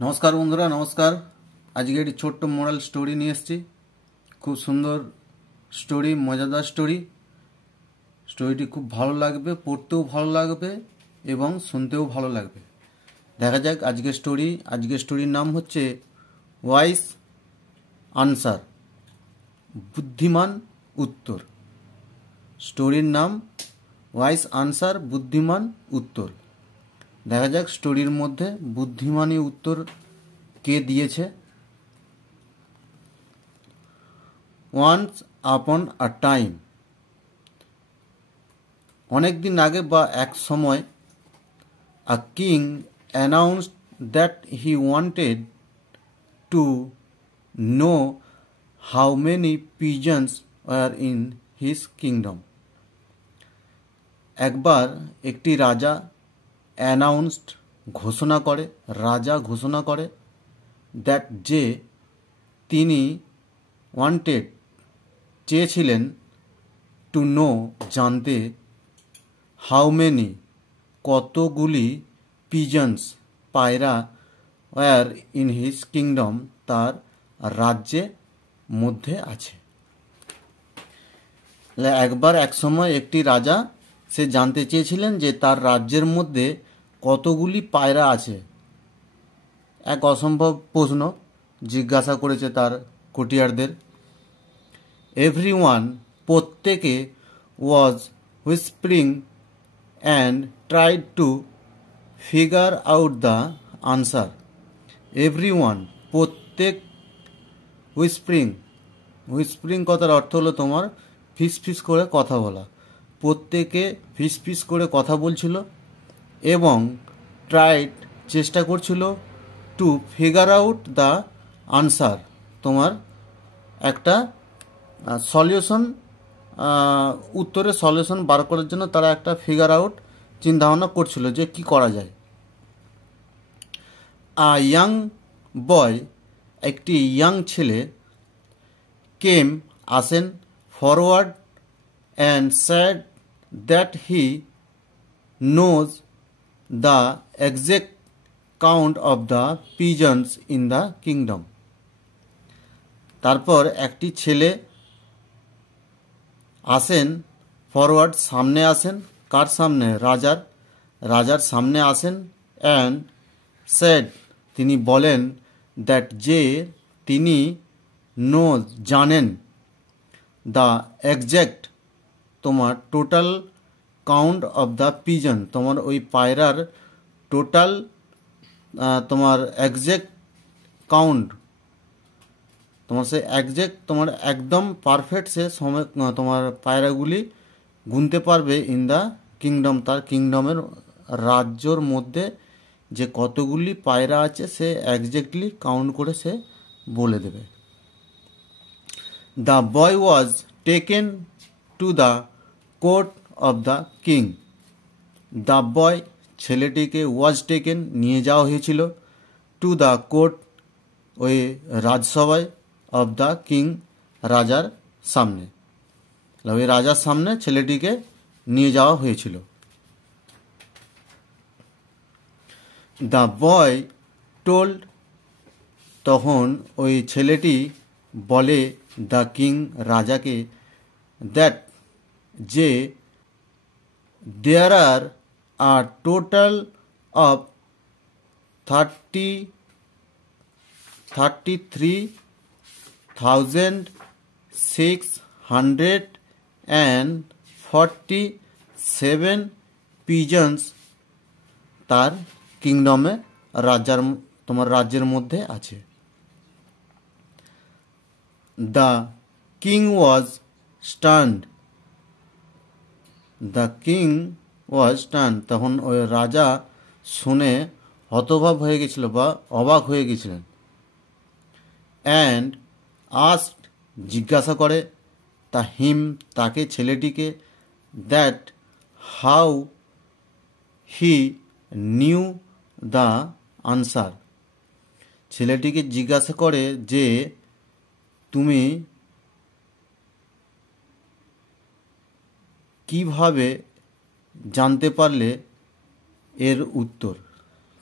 নমস্কার বন্ধুরা, নমস্কার। আজকে একটি ছোট্ট মোরাল স্টোরি নিয়ে এসেছি। খুব সুন্দর স্টোরি, মজাদার স্টোরি। স্টোরিটি খুব ভালো লাগবে, পড়তেও ভালো লাগবে এবং শুনতেও ভালো লাগবে। দেখা যাক আজকের স্টোরি। আজকের স্টোরির নাম হচ্ছে ওয়াইস আনসার, বুদ্ধিমান উত্তর। স্টোরির নাম ওয়াইস আনসার, বুদ্ধিমান উত্তর। দেখা যাক স্টোরির মধ্যে বুদ্ধিমানী উত্তর কে দিয়েছে। ওয়ান্স আপন আ টাইম, অনেক দিন আগে বা এক সময়, a king announced that he wanted to know how many pigeons were in his kingdom. একবার একটি রাজা অ্যানাউন্সড, ঘোষণা করে, রাজা ঘোষণা করে, দ্যাট যে তিনি ওয়ান্টেড চেয়েছিলেন, টু নো জানতে, হাউ মেনি কতগুলি, পিজন্স পায়রা, ওয়ার ইন হিজ কিংডম তার রাজ্যের মধ্যে আছে। একবার এক সময় একটি রাজা সে জানতে চেয়েছিলেন যে তার রাজ্যের মধ্যে কতগুলি পায়রা আছে। এক অসম্ভব প্রশ্ন জিজ্ঞাসা করেছে তার কটিয়ারদের। এভরিওয়ান, প্রত্যেকে, was whispering and tried to figure out the answer. Everyone, প্রত্যেক, হুইসপারিং, হুইসপারিং কথার অর্থ হলো তোমার ফিস ফিস করে কথা বলা। প্রত্যেকে ফিস ফিস করে কথা বলছিল এবং ট্রাইড চেষ্টা করছিল, two figure out the answer, তোমার একটা সলিউশন, উত্তরের সলিউশন বার করার জন্য তারা একটা ফিগার আউট চিন্তাভাবনা করছিল যে কি করা যায়। আ ইয়াং বয়, একটি ইয়াং ছেলে, কেম আসেন, forward and sad that he knows the exact count of the pigeons in the kingdom. তারপর একটি ছেলে আসেন, ফরওয়ার্ড, সামনে আসেন। কার সামনে? রাজার। রাজার সামনে আসেন। অ্যান্ড সেড, তিনি বলেন, দ্যাট যে তিনি, নোজ জানেন, দ্য এক্সাক্ট, তোমার total count of the pigeon, তোমার ওই পায়রার টোটাল, তোমার এক্সাক্ট কাউন্ট, তোমার সে একজ্যাক্ট, তোমার একদম পারফেক্ট সে সময় তোমার পায়রাগুলি গুনতে পারবে ইন দ্য কিংডম, তার কিংডমের রাজ্যর মধ্যে যে কতগুলি পায়রা আছে সে একজ্যাক্টলি কাউন্ট করে সে বলে দেবে। The boy was taken to the court of the king. The boy, ছেলেটিকে, ওয়াজ টেকেন, নিয়ে যাওয়া হয়েছিল, টু দ্য কোর্ট, ওই রাজসভায়, অফ দ্য কিং, রাজার সামনে। ওই রাজার সামনে ছেলেটিকে নিয়ে যাওয়া হয়েছিল। দ্য বয় টোল্ড, তখন ওই ছেলেটি বলে, দ্য কিং, রাজাকে, দ্যাট যে দেয়ার আর আ টোটাল অফ 33,647 পিজন্স তার কিংডমে, রাজার, তোমার রাজ্যের মধ্যে আছে। The king was stand, the king was stand, তখন ওই রাজা শুনে হতভাব হয়ে গেছিল বা অবাক হয়ে গেছিলেন। অ্যান্ড আস্কড, জিজ্ঞাসা করে, তা হিম, তাকে, ছেলেটিকে, that how he knew the answer, ছেলেটিকে জিজ্ঞাসা করে যে তুমি কিভাবে জানতে পারলে এর উত্তর,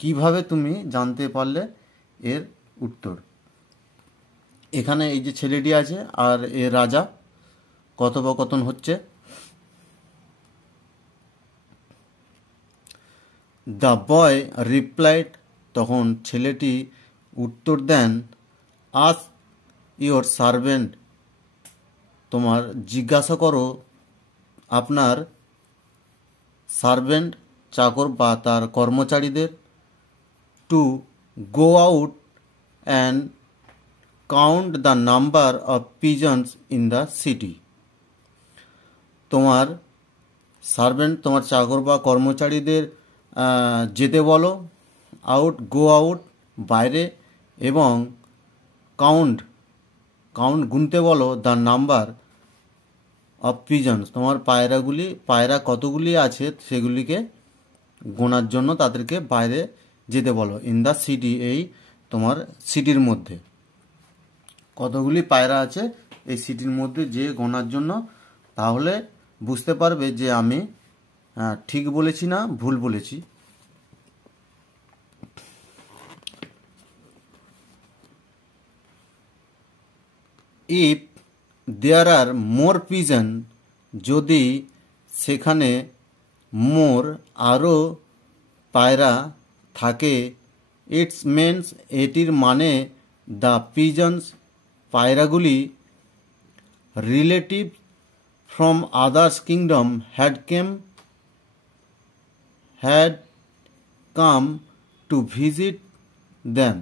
কিভাবে তুমি জানতে পারলে এর উত্তর। এখানে এই যে ছেলেটি আছে আর এ রাজা, কথোপকথন হচ্ছে। দ্য বয় রিপ্লাইড, তখন ছেলেটি উত্তর দেন, আস্ক ইয়োর সার্ভেন্ট, তোমার জিজ্ঞাসা করো আপনার সার্ভেন্ট, চাকর বা তার কর্মচারীদের, to go out and count the number of pigeons in the city. তোমার সার্ভেন্ট, তোমার চাকর বা কর্মচারীদের যেতে বলো, আউট, গো আউট, বাইরে, এবং কাউন্ট গুনতে বলো, দ্য নাম্বার অফ পিজন্স, তোমার পায়রা কতগুলি আছে সেগুলিকে গোনার জন্য তাদেরকে বাইরে যেতে বলো, ইন দ্য সিটি, এই তোমার সিটির মধ্যে কতগুলি পায়রা আছে এই সিটির মধ্যে যে গোনার জন্য, তাহলে বুঝতে পারবে যে আমি ঠিক বলেছি না ভুল বলেছি। If there R more pigeon, যদি সেখানে মোর আরও পায়রা থাকে, ইটস মিনস, এটির মানে, দ্য পিজন্স, পায়রাগুলি, relative from others kingdom had come to visit them।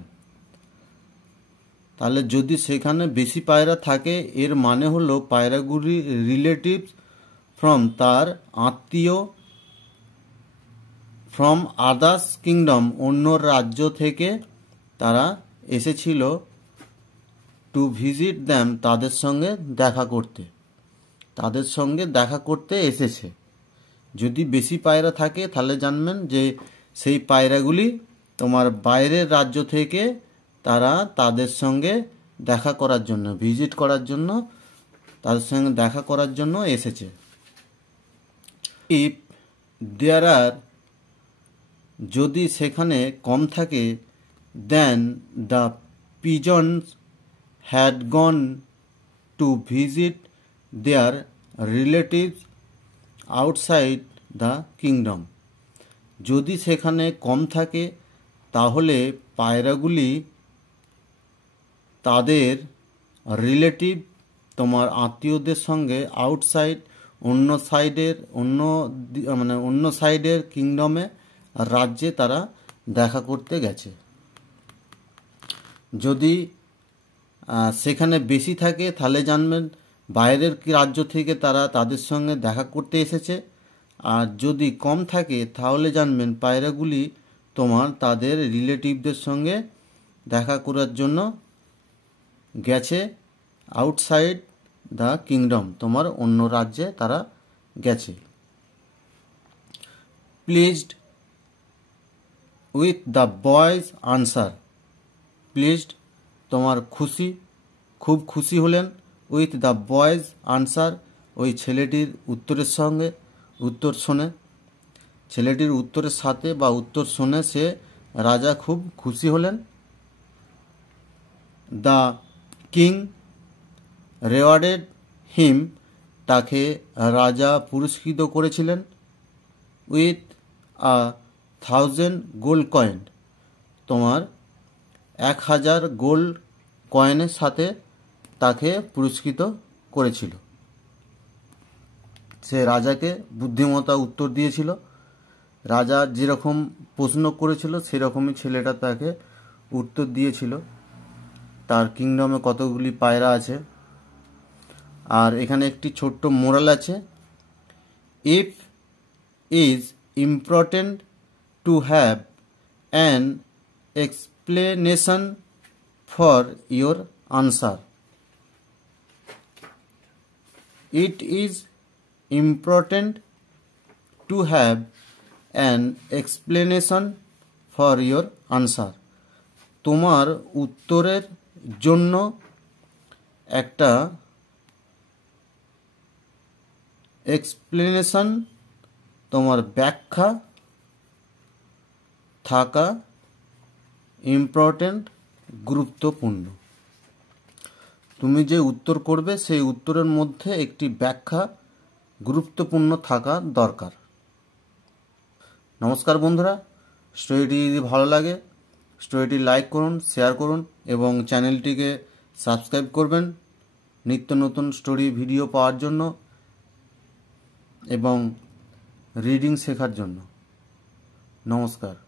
তাহলে যদি সেখানে বেশি পায়রা থাকে, এর মানে হলো পায়রাগুলি রিলেটিভস ফ্রম, তার আত্মীয়, ফ্রম আদার্স কিংডম, অন্য রাজ্য থেকে তারা এসেছিল, টু ভিজিট দ্যাম, তাদের সঙ্গে দেখা করতে এসেছে। যদি বেশি পায়রা থাকে তাহলে জানবেন যে সেই পায়রাগুলি তোমার বাইরের রাজ্য থেকে তারা তাদের সঙ্গে দেখা করার জন্য, ভিজিট করার জন্য, তাদের সঙ্গে দেখা করার জন্য এসেছে। ইফ দেয়ার আর, যদি সেখানে কম থাকে, then the pigeons had gone to visit their relatives outside the kingdom. যদি সেখানে কম থাকে তাহলে পায়রাগুলি তাদের রিলেটিভ, তোমার আত্মীয়দের সঙ্গে, আউটসাইড, অন্য সাইডের কিংডমে, রাজ্যে তারা দেখা করতে গেছে। যদি সেখানে বেশি থাকে তাহলে জানবেন বাইরের রাজ্য থেকে তারা তাদের সঙ্গে দেখা করতে এসেছে। আর যদি কম থাকে তাহলে জানবেন পায়রাগুলি তোমার তাদের রিলেটিভদের সঙ্গে দেখা করার জন্য গেছে, আউটসাইড দ্য কিংডম, তোমার অন্য রাজ্যে তারা গেছে। Pleased with the boys answer, pleased তোমার খুব খুশি হলেন, উইথ দ্য বয়েজ আনসার, ওই ছেলেটির উত্তরের সঙ্গে, উত্তর শুনে, ছেলেটির উত্তরের সাথে বা উত্তর শুনে সে রাজা খুব খুশি হলেন। দ্য কিং রেওয়ার্ডেড হিম, তাকে রাজা পুরস্কৃত করেছিলেন, উইথ 1000 গোল্ড কয়েন, তোমার 1000 গোল্ড কয়েনের সাথে তাকে পুরস্কৃত করেছিল। সে রাজাকে বুদ্ধিমত্তা উত্তর দিয়েছিল, রাজা যেরকম প্রশ্ন করেছিল সেরকমই ছেলেটা তাকে উত্তর দিয়েছিল, তার কিংডমে কতগুলি পায়রা আছে। আর এখানে একটি ছোট্ট মোরাল আছে, if is important to have an explanation for your answer. It is important to have an explanation for your answer. তোমার উত্তরের জন্য একটা এক্সপ্লেনেশন, তোমার ব্যাখ্যা থাকা ইম্পর্টেন্ট গুরুত্বপূর্ণ। তুমি যে উত্তর করবে সেই উত্তরের মধ্যে একটি ব্যাখ্যা গুরুত্বপূর্ণ থাকা দরকার। নমস্কার বন্ধুরা, স্টোরিটি যদি ভালো লাগে স্টোরিটি লাইক করুন, শেয়ার করুন এবং চ্যানেলটিকে সাবস্ক্রাইব করবেন নিত্য নতুন স্টোরি ভিডিও পাওয়ার জন্য এবং রিডিং শেখার জন্য। নমস্কার।